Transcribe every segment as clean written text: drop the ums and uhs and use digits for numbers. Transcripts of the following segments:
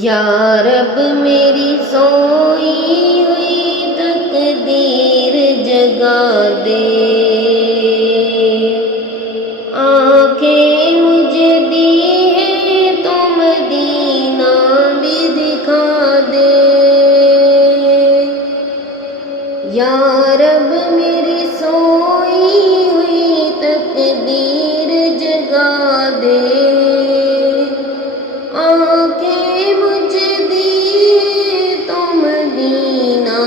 یا رب میری سوئی ہوئی تقدیر جگا دے، آنکھیں مجھے دی ہے تو مدینہ بھی دکھا دے۔ یا رب میری سوئی ہوئی تقدیر جگا دے، آنکھیں مجھے دی تو مدینہ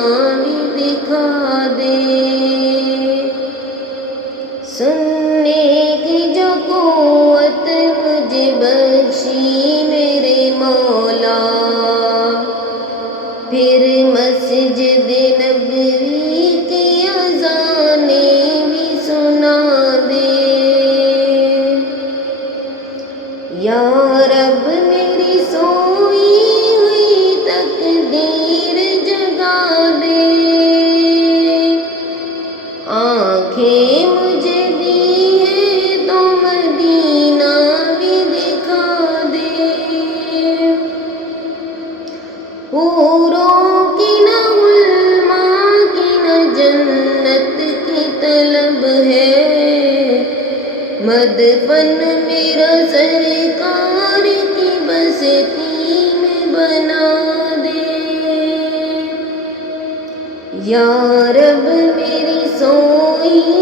بھی دکھا دے۔ سننے کی جو قوت مجھے بخشی میرے مولا، پھر مسجد نبوی کی اذانیں بھی سنا دے۔ یا رب میری سوئی ہوئی تقدیر جگا دے، آنکھیں مجھے دی ہے تو مدینہ بھی دکھا دے۔ حوروں کی نہ غلماں کی نہ جنت کی طلب ہے، مدفن میرا سرکار کی بستی میں بنا دے۔ یا رب میری سوئی